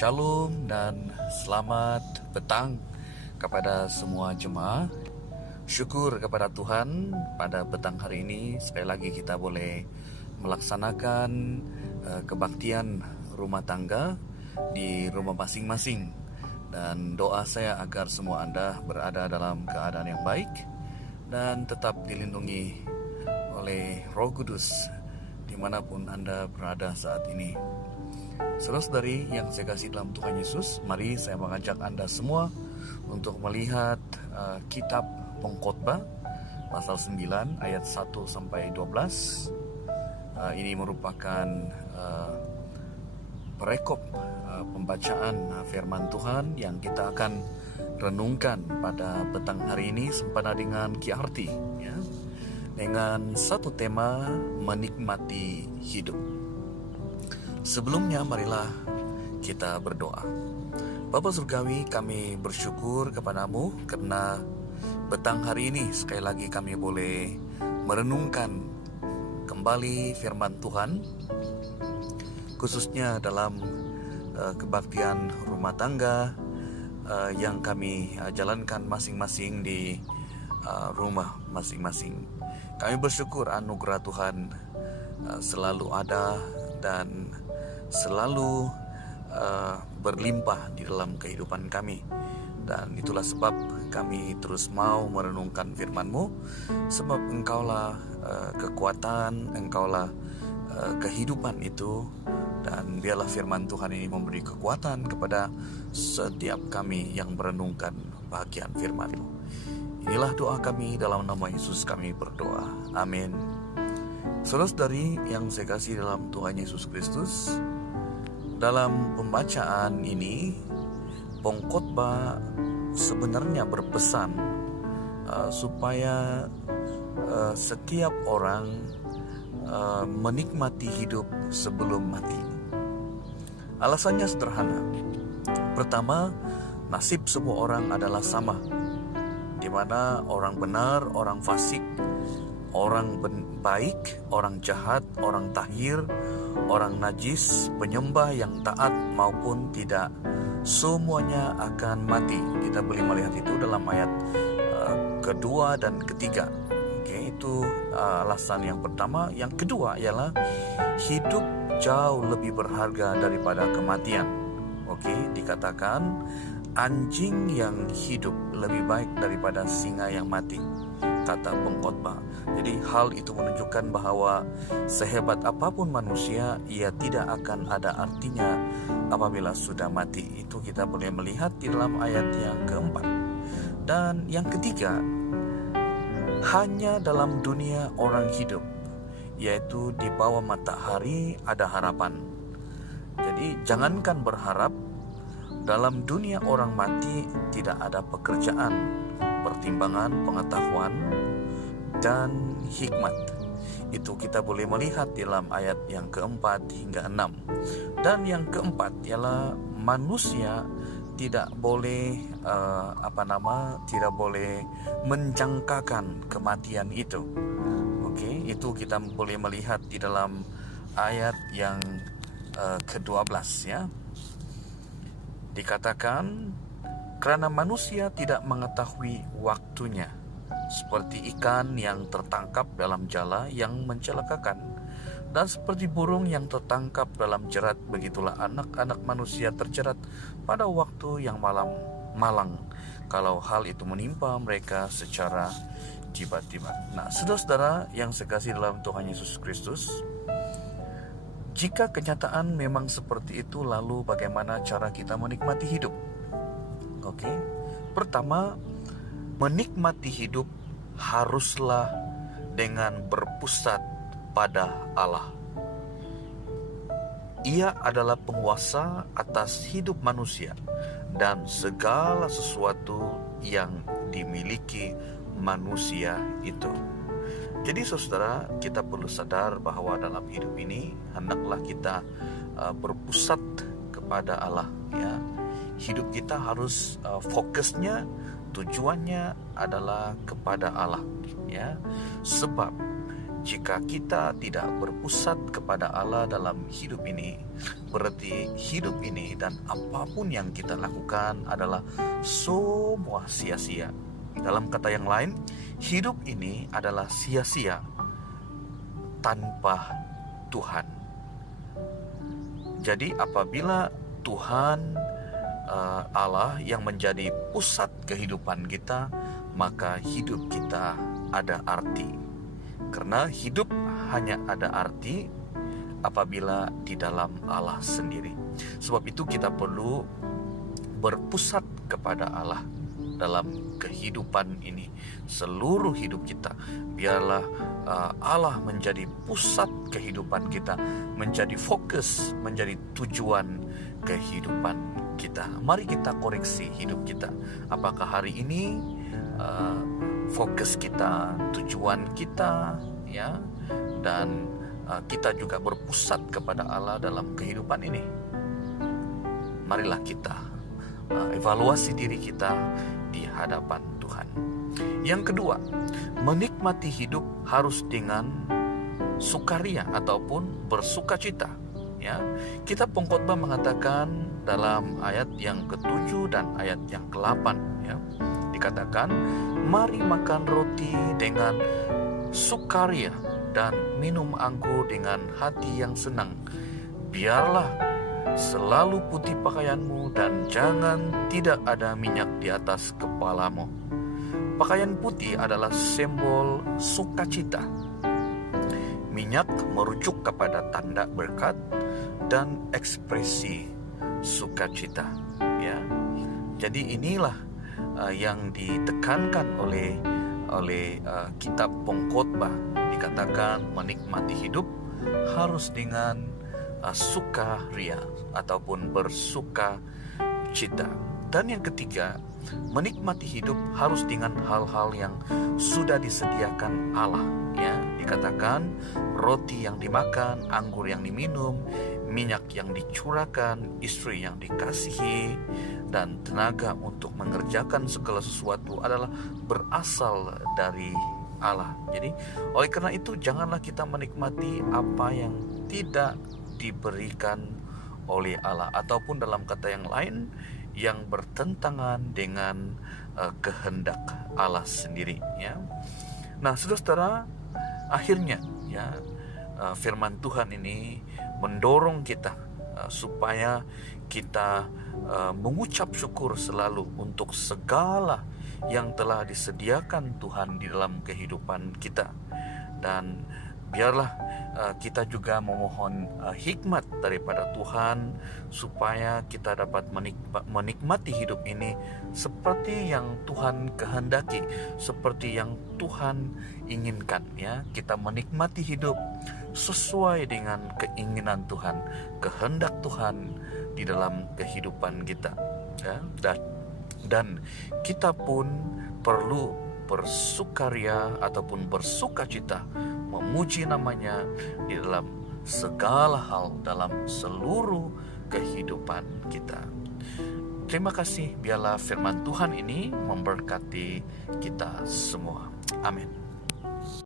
Shalom dan selamat petang kepada semua jemaah. Syukur kepada Tuhan pada petang hari ini sekali lagi kita boleh melaksanakan kebaktian rumah tangga di rumah masing-masing. Dan doa saya agar semua Anda berada dalam keadaan yang baik dan tetap dilindungi oleh Roh Kudus dimanapun Anda berada saat ini. Saudara-saudari yang saya kasih dalam Tuhan Yesus, mari saya mengajak Anda semua untuk melihat kitab Pengkhotbah pasal 9 ayat 1 sampai 12. Ini merupakan perekop pembacaan firman Tuhan yang kita akan renungkan pada petang hari ini sempena dengan Kiarti, ya, dengan satu tema menikmati hidup. Sebelumnya marilah kita berdoa. Bapa Surgawi, kami bersyukur kepadamu karena petang hari ini sekali lagi kami boleh merenungkan kembali firman Tuhan, khususnya dalam kebaktian rumah tangga yang kami jalankan masing-masing di rumah masing-masing. Kami bersyukur anugerah Tuhan selalu ada dan selalu berlimpah di dalam kehidupan kami. Dan itulah sebab kami terus mau merenungkan firman-Mu, sebab Engkaulah kekuatan, Engkaulah kehidupan itu. Dan biarlah firman Tuhan ini memberi kekuatan kepada setiap kami yang merenungkan bahagian firman-Mu. Inilah doa kami, dalam nama Yesus kami berdoa, amin. Saudara-saudari yang saya kasih dalam Tuhan Yesus Kristus, dalam pembacaan ini Pengkhotbah sebenarnya berpesan supaya setiap orang menikmati hidup sebelum mati. Alasannya sederhana. Pertama, nasib semua orang adalah sama, di mana orang benar, orang fasik, orang baik, orang jahat, orang tahir, orang najis, penyembah yang taat maupun tidak, semuanya akan mati. Kita boleh melihat itu dalam ayat kedua dan ketiga. Oke, itu alasan yang pertama. Yang kedua ialah hidup jauh lebih berharga daripada kematian. Oke, dikatakan anjing yang hidup lebih baik daripada singa yang mati, kata Pengkhotbah. Jadi hal itu menunjukkan bahwa sehebat apapun manusia, ia tidak akan ada artinya apabila sudah mati. Itu kita boleh melihat di dalam ayat yang keempat. Dan yang ketiga, hanya dalam dunia orang hidup, yaitu di bawah matahari ada harapan. Jadi jangankan berharap, dalam dunia orang mati tidak ada pekerjaan, pertimbangan, pengetahuan, dan hikmat. Itu kita boleh melihat dalam ayat yang keempat hingga 6. Dan yang keempat ialah manusia tidak boleh tidak boleh menjangkakan kematian itu. Oke, itu kita boleh melihat di dalam ayat yang ke-12, ya. Dikatakan, karena manusia tidak mengetahui waktunya, seperti ikan yang tertangkap dalam jala yang mencelakakan, dan seperti burung yang tertangkap dalam jerat, begitulah anak-anak manusia terjerat pada waktu yang malang, kalau hal itu menimpa mereka secara tiba-tiba. Nah, saudara-saudara yang saya kasih dalam Tuhan Yesus Kristus, jika kenyataan memang seperti itu, lalu bagaimana cara kita menikmati hidup? Oke, pertama, menikmati hidup haruslah dengan berpusat pada Allah. Ia adalah penguasa atas hidup manusia dan segala sesuatu yang dimiliki manusia itu. Jadi saudara, kita perlu sadar bahwa dalam hidup ini hendaklah kita berpusat kepada Allah, ya. Hidup kita harus fokusnya, tujuannya adalah kepada Allah, ya. Sebab jika kita tidak berpusat kepada Allah dalam hidup ini, berarti hidup ini dan apapun yang kita lakukan adalah semua sia-sia. Dalam kata yang lain, hidup ini adalah sia-sia tanpa Tuhan. Jadi apabila Tuhan Allah yang menjadi pusat kehidupan kita, maka hidup kita ada arti. Karena hidup hanya ada arti apabila di dalam Allah sendiri. Sebab itu kita perlu berpusat kepada Allah dalam kehidupan ini. Seluruh hidup kita, biarlah Allah menjadi pusat kehidupan kita, menjadi fokus, menjadi tujuan kehidupan kita. Mari kita koreksi hidup kita. Apakah hari ini fokus kita, tujuan kita, ya, dan kita juga berpusat kepada Allah dalam kehidupan ini. Marilah kita evaluasi diri kita di hadapan Tuhan. Yang kedua, menikmati hidup harus dengan sukaria ataupun bersukacita. Ya, Kitab Pengkhotbah mengatakan dalam ayat yang ke-7 dan ayat yang ke-8, ya, dikatakan, mari makan roti dengan sukaria dan minum anggur dengan hati yang senang. Biarlah selalu putih pakaianmu dan jangan tidak ada minyak di atas kepalamu. Pakaian putih adalah simbol sukacita. Minyak merujuk kepada tanda berkat dan ekspresi sukacita. Ya, jadi inilah yang ditekankan oleh Kitab Pengkhotbah. Dikatakan menikmati hidup harus dengan sukaria ataupun bersuka cita. Dan yang ketiga, menikmati hidup harus dengan hal-hal yang sudah disediakan Allah. Ya, dikatakan roti yang dimakan, anggur yang diminum, minyak yang dicurahkan, istri yang dikasihi, dan tenaga untuk mengerjakan segala sesuatu adalah berasal dari Allah. Jadi oleh karena itu janganlah kita menikmati apa yang tidak diberikan oleh Allah, ataupun dalam kata yang lain yang bertentangan dengan kehendak Allah sendiri, ya. Nah, saudara-saudara, akhirnya ya firman Tuhan ini mendorong kita supaya kita mengucap syukur selalu untuk segala yang telah disediakan Tuhan di dalam kehidupan kita. Dan biarlah kita juga memohon hikmat daripada Tuhan supaya kita dapat menikmati hidup ini seperti yang Tuhan kehendaki, seperti yang Tuhan inginkan, ya. Kita menikmati hidup sesuai dengan keinginan Tuhan, kehendak Tuhan di dalam kehidupan kita, ya. Dan kita pun perlu bersukaria ataupun bersukacita memuji namanya di dalam segala hal dalam seluruh kehidupan kita. Terima kasih, biarlah firman Tuhan ini memberkati kita semua. Amin.